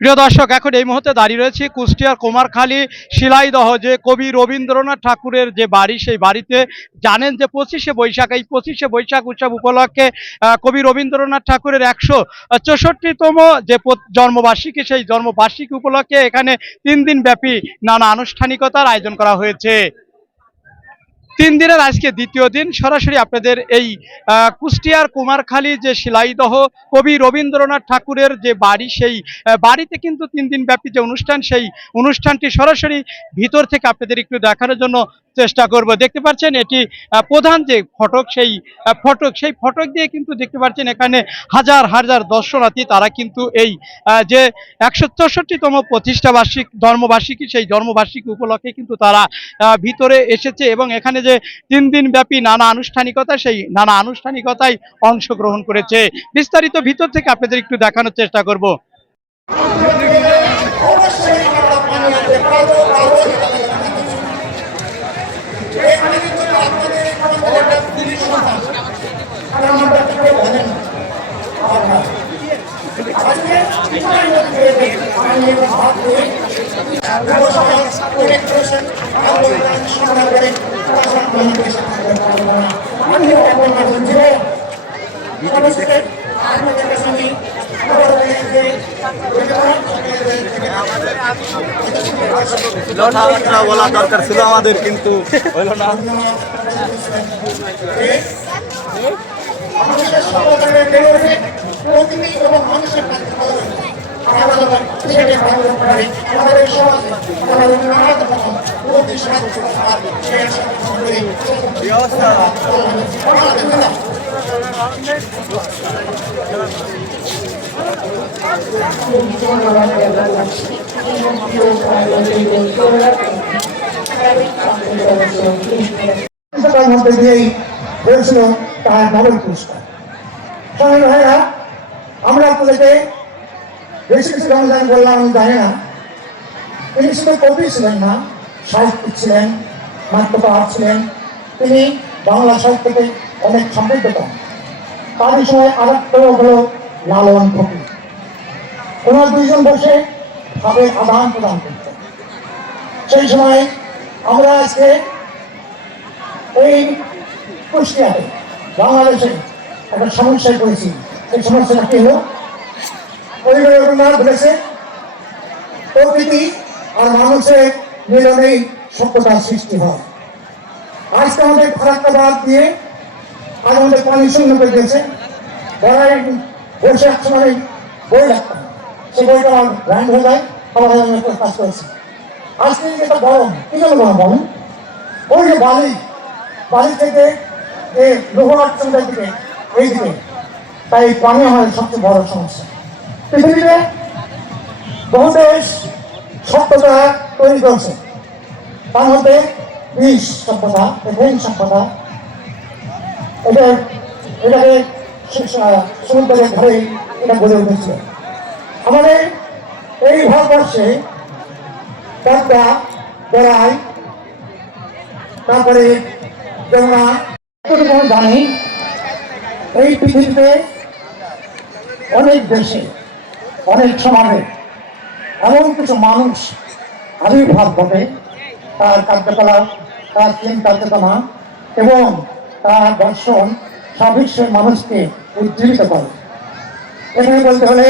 প্রিয় দর্শক, এখন এই মুহূর্তে দাঁড়িয়ে রয়েছি কুষ্টিয়ার কুমারখালী শিলাইদহ, যে কবি রবীন্দ্রনাথ ঠাকুরের যে বাড়ি, সেই বাড়িতে জানেন যে 25শে বৈশাখ, এই 25শে বৈশাখ উৎসব উপলক্ষে কবি রবীন্দ্রনাথ ঠাকুরের 164তম যে জন্মবার্ষিকী, সেই জন্মবার্ষিকী উপলক্ষে এখানে 3 দিন ব্যাপী নানা আনুষ্ঠানিকতার আয়োজন করা হয়েছে। 3 দিনের আজকে দ্বিতীয় দিন, সরাসরি আপনাদের এই কুষ্টিয়ার কুমারখালী যে শিলাইদহ কবি রবীন্দ্রনাথ ঠাকুরের যে বাড়ি, সেই বাড়িতে কিন্তু 3 দিন ব্যাপী যে অনুষ্ঠান, সেই অনুষ্ঠানটি সরাসরি ভিতর থেকে আপনাদের একটু দেখানোর জন্য চেষ্টা করব। দেখতে পাচ্ছেন এটি প্রধান যে ফটক, সেই ফটক দিয়ে কিন্তু দেখতে পাচ্ছেন এখানে হাজার হাজার দর্শনার্থী, তারা কিন্তু এই যে 164তম জন্মবার্ষিকী, সেই জন্মবার্ষিকী উপলক্ষে কিন্তু তারা ভিতরে এসেছে এবং এখানে যে 3 দিন ব্যাপী নানা আনুষ্ঠানিকতা, সেই নানা আনুষ্ঠানিকতায় অংশগ্রহণ করেছে। বিস্তারিত ভিতর থেকে আপনাদের একটু দেখানোর চেষ্টা করব। বলা দরকার ছিল আমাদের, কিন্তু হইল না। মধ্যে দিয়েই হয়েছিল তার নোবেল পুরস্কার। ভাইরা, আমরা আপনাদেরকে বেশি কিছু গান বললাম আমি জানি না। তিনি শুধু কবি ছিলেন না, সাহিত্যিক ছিলেন, নাট্যকার ছিলেন। তিনি বাংলা সাহিত্যকে অনেক সমৃদ্ধ করেন। তারই সময় আরেকটা হলো লালন ফকির। ওনার দুইজন বসে ভাবের আদান প্রদান করতেন। সেই সময় আমরা আজকে এই কুষ্টিয়াতে বাংলাদেশে একটা সমস্যায় পড়েছি। সেই সমস্যাটা কি হলো? রবীন্দ্রনাথ বলেছে প্রকৃতি আর মানুষের মিলনেই সভ্যতার সৃষ্টি হয়। আজকে আমাদের ফারাক্কা বাদ দিয়ে আজ আমাদের পানি শূন্য করে দিয়েছে। বড়াই বসে একসময় বই রাখতাম, সে বইটা আমার ব্র্যান্ড হয়ে যায়, আবার কাজ করেছে। আজকে যেটা গরম, কি জন্য গরম বলুন? ওই যে বালি থেকে লোহার চন্দ্রের দিকে এই দিকে, তাই পানি আমাদের সবচেয়ে বড় সমস্যা। পৃথিবীতে বহু দেশ সভ্যতা তৈরি করছে, তার মধ্যে গ্রিস সভ্যতা, এথেন্স সভ্যতা, এটাকে সমুদ্রের ধারে এটা গড়ে উঠেছিল। আমাদের এই ভারতবর্ষে পদ্মা, বড়াই, তারপরে যমুনা, জানি এই পৃথিবীতে অনেক দেশে অনেক সমাজে এমন কিছু মানুষ আবির্ভাব ঘটে, তার কার্যকলাপ, তার চিন্তা চেতনা এবং তার দর্শন সবিশ্বের মানুষকে উজ্জীবিত করে। এখানে বলতে হলে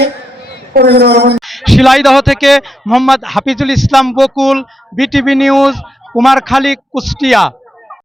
শিলাইদহ থেকে মোহাম্মদ হাফিজুল ইসলাম বকুল, বিটিভি নিউজ, কুমারখালী, কুষ্টিয়া।